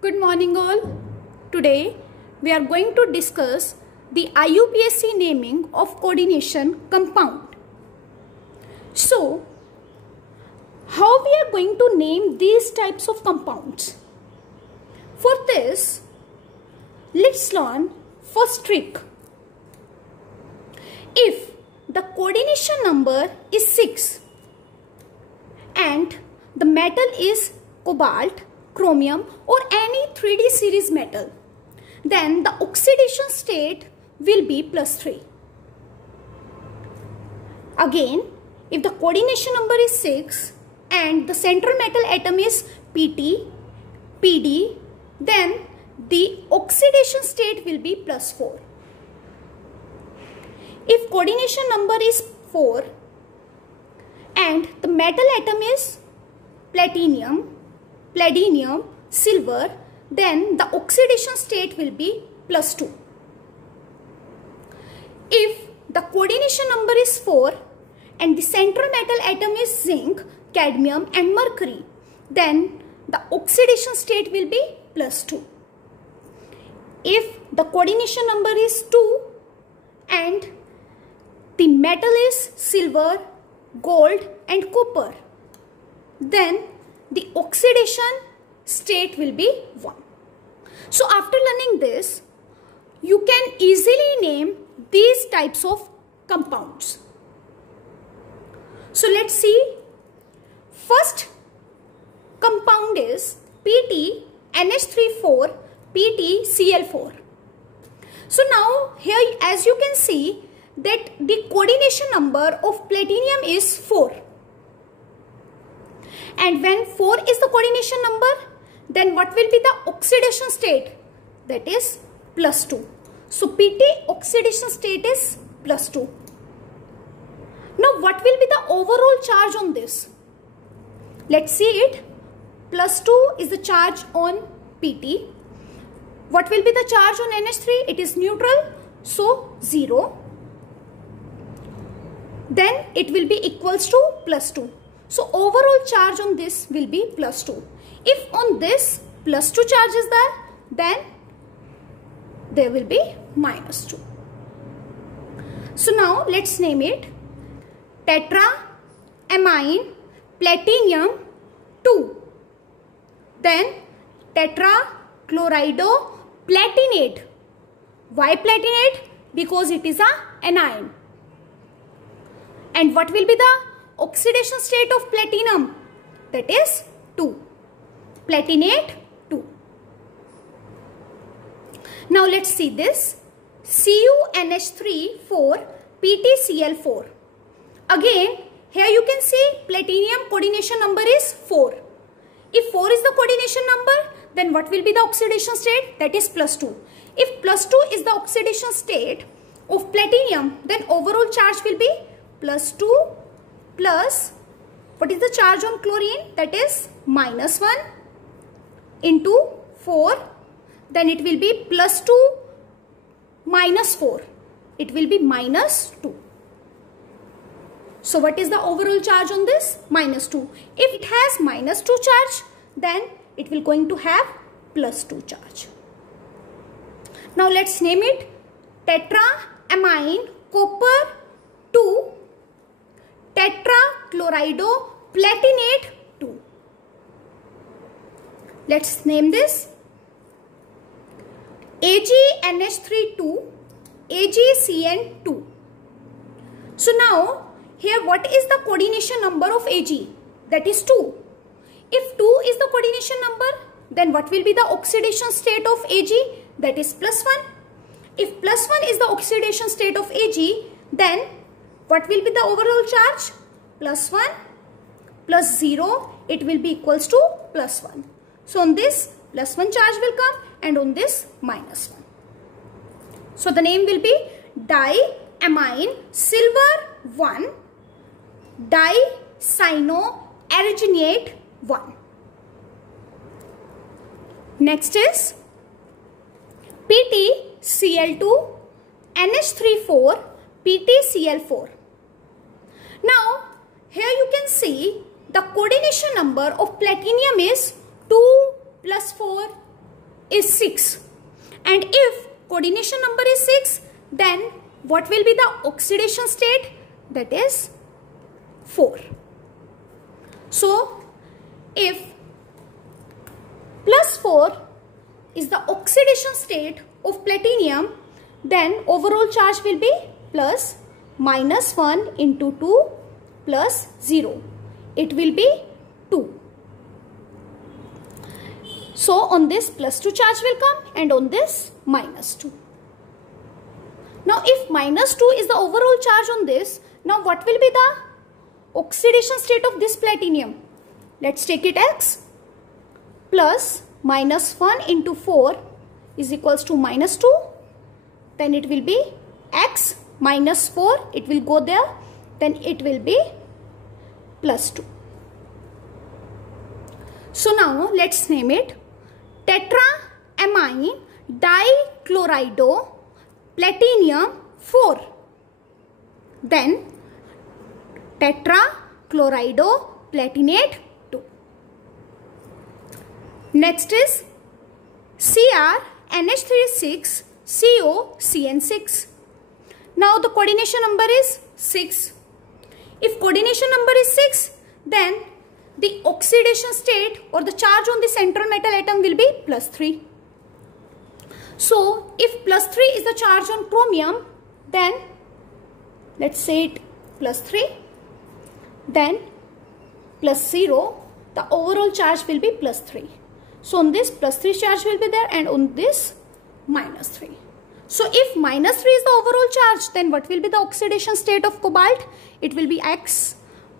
Good morning all. Today we are going to discuss the IUPAC naming of coordination compound. So, how we are going to name these types of compounds? For this, let's learn first trick. If the coordination number is 6 and the metal is cobalt, chromium or any 3D series metal, then the oxidation state will be +3. Again, if the coordination number is 6 and the central metal atom is Pt, Pd, then the oxidation state will be +4. If coordination number is 4 and the metal atom is platinum, palladium, silver, then the oxidation state will be +2. If the coordination number is 4 and the central metal atom is zinc, cadmium and mercury, then the oxidation state will be +2. If the coordination number is 2 and the metal is silver, gold and copper, then the oxidation state will be 1. So after learning this, you can easily name these types of compounds. So let's see. First compound is PT-NH3,4 PtCl4. So now here, as you can see, that the coordination number of platinum is 4. And when 4 is the coordination number, then what will be the oxidation state? That is +2. So Pt oxidation state is +2. Now what will be the overall charge on this? Let's see it. +2 is the charge on Pt. What will be the charge on NH3? It is neutral, so 0. Then it will be equals to +2. So overall charge on this will be +2. If on this +2 charge is there, then there will be -2. So now let's name it tetraamine platinum 2. Then tetrachloridoplatinate. Why platinate? Because it is an anion. And what will be the oxidation state of platinum? That is 2. Platinate 2. Now let's see this. CuNH3,4 PtCl4. Again, here you can see platinum coordination number is 4. If 4 is the coordination number, then what will be the oxidation state? That is +2. If +2 is the oxidation state of platinum, then overall charge will be +2 plus, what is the charge on chlorine? That is -1 into 4. Then it will be +2 minus 4. It will be -2. So what is the overall charge on this? -2. If it has -2 charge, then it will going to have +2 charge. Now let's name it tetraamine copper 2 tetrachloridoplatinate 2. Let's name this AgNH3,2 AgCN2. So now here what is the coordination number of Ag? That is 2. If 2 is the coordination number, then what will be the oxidation state of Ag? That is +1. If +1 is the oxidation state of Ag, then what will be the overall charge? +1 plus 0, it will be equals to +1. So on this +1 charge will come and on this -1. So the name will be diamine silver 1 dicyanoarginate 1. Next is PtCl2 NH3,4 PtCl4. Now here you can see the coordination number of platinum is 2 plus 4 is 6. And if coordination number is 6, then what will be the oxidation state? That is 4. So, if +4 is the oxidation state of platinum, then overall charge will be plus -1 into 2 plus 0. It will be 2. So on this +2 charge will come and on this -2. Now if -2 is the overall charge on this, now what will be the oxidation state of this platinum? Let's take it X. Plus -1 into 4 is equals to -2. Then it will be X minus 4. It will go there. Then it will be +2. So now let's name it tetraamine dichlorido platinum 4. Then tetrachlorido platinate 2. Next is CrNH36 COCN6. Now the coordination number is 6. If coordination number is 6, then the oxidation state or the charge on the central metal atom will be +3. So if +3 is the charge on chromium, then let's say it +3, then +0, the overall charge will be +3. So on this +3 charge will be there and on this -3. So if -3 is the overall charge, then what will be the oxidation state of cobalt? It will be X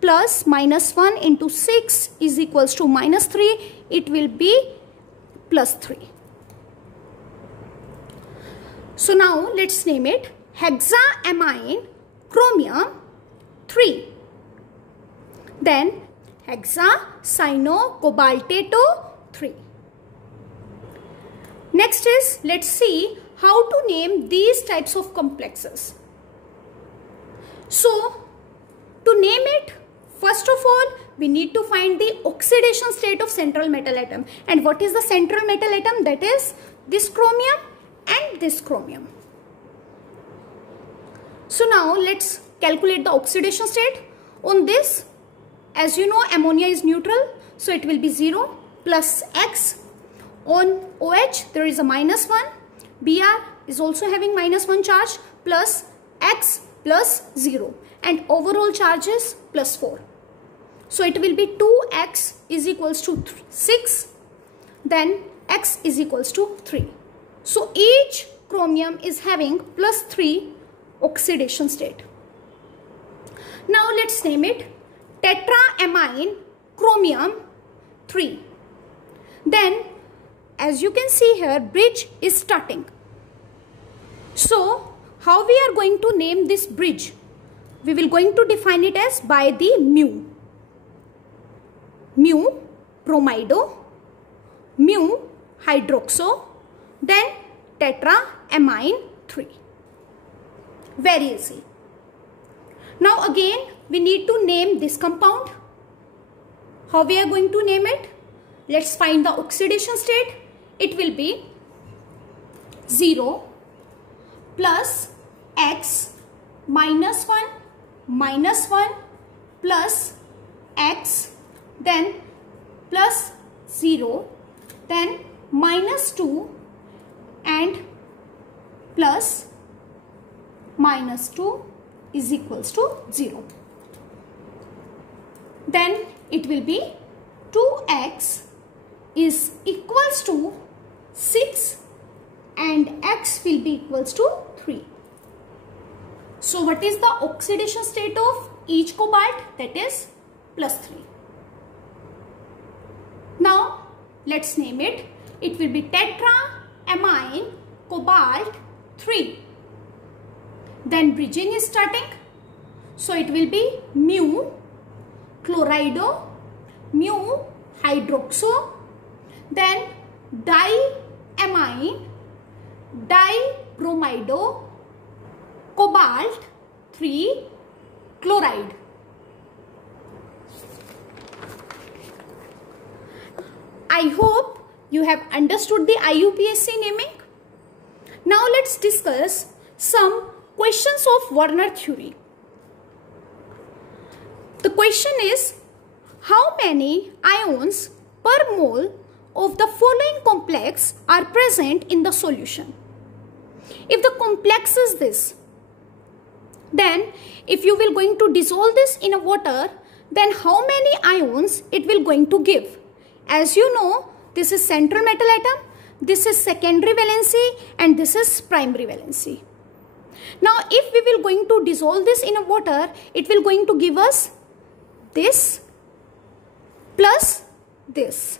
plus -1 into 6 is equals to -3. It will be +3. So now let's name it hexaamine chromium 3. Then hexacyanocobaltato 3. Next is, let's see how to name these types of complexes. So to name it, first of all, we need to find the oxidation state of central metal atom. And what is the central metal atom? That is this chromium and this chromium. So now let's calculate the oxidation state. On this, as you know, ammonia is neutral, so it will be 0 plus X. On OH, there is a -1. Br is also having -1 charge plus X plus 0. And overall charge is +4. So it will be 2X is equals to 6. Then X is equals to 3. So each chromium is having +3 oxidation state. Now let's name it tetraamine chromium 3. Then as you can see here, bridge is starting. So how we are going to name this bridge? We will going to define it as by the mu. Mu bromido, mu hydroxo, then tetraamine 3. Very easy. Now again we need to name this compound. How we are going to name it? Let's find the oxidation state. It will be 0 plus X minus 1 plus X, then plus 0, then -2 and plus -2 is equals to 0. Then it will be 2X is equals to 6 and X will be equals to 3. So what is the oxidation state of each cobalt? That is +3. Now let's name it. It will be tetraamine cobalt 3. Then bridging is starting. So it will be mu chlorido, mu hydroxo, then diamine dibromido cobalt 3 chloride. I hope you have understood the IUPAC naming. Now let's discuss some questions of Werner theory. The question is, how many ions per mole of the following complex are present in the solution? If the complex is this, then if you will going to dissolve this in a water, then how many ions it will going to give? As you know, this is central metal atom, this is secondary valency, and this is primary valency. Now if we will going to dissolve this in a water, it will going to give us this plus this.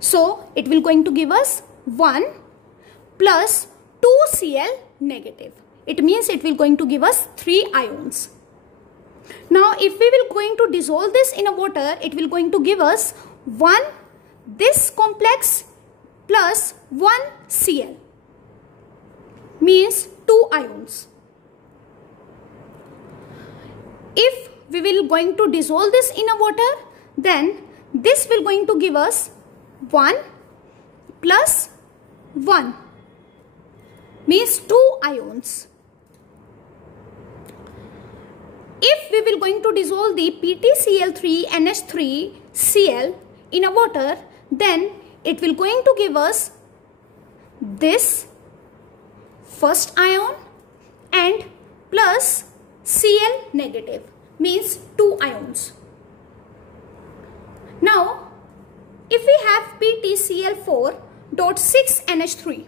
So it will going to give us 1 plus 2Cl negative. It means it will going to give us 3 ions. Now if we will going to dissolve this in a water, it will going to give us 1 this complex plus 1 Cl, means 2 ions. If we will going to dissolve this in a water, then this will going to give us 1 plus 1, means 2 ions. If we will going to dissolve the PtCl3NH3Cl in a water, then it will going to give us this first ion and plus Cl negative, means 2 ions. Now if we have PtCl4.6NH3,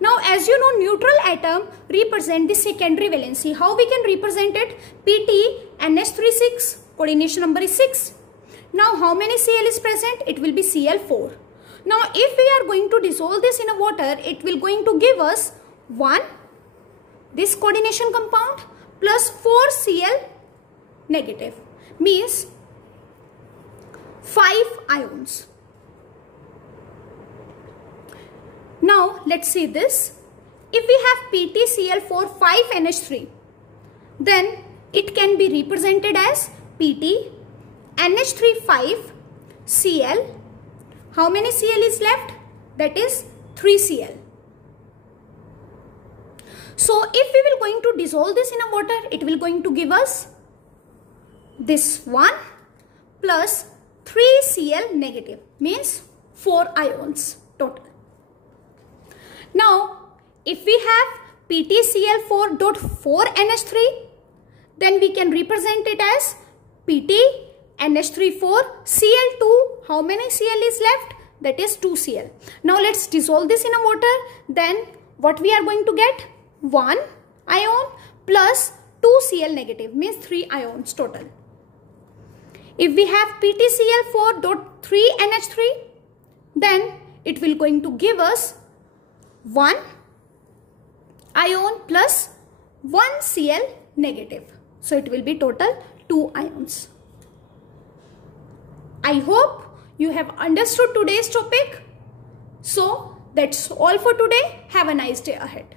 now as you know, neutral atom represent the secondary valency. How we can represent it? PtNH36, coordination number is 6. Now how many Cl is present? It will be Cl4. Now if we are going to dissolve this in a water, it will going to give us 1 this coordination compound plus 4 Cl negative, means 5 ions. Now let's see this. If we have PtCl4 5NH3, then it can be represented as PtNH3 5 Cl. How many Cl is left? That is 3 Cl. So if we will going to dissolve this in a water, it will going to give us this 1 plus 3 Cl negative, means 4 ions total. Now if we have PtCl4.4NH3, then we can represent it as PtNH34Cl2. How many Cl is left? That is 2 Cl. Now let's dissolve this in a water. Then what we are going to get? 1 ion plus 2 Cl negative, means 3 ions total. If we have PtCl4.3NH3, then it will going to give us 1 ion plus 1 Cl negative. So it will be total 2 ions. I hope you have understood today's topic. So that's all for today. Have a nice day ahead.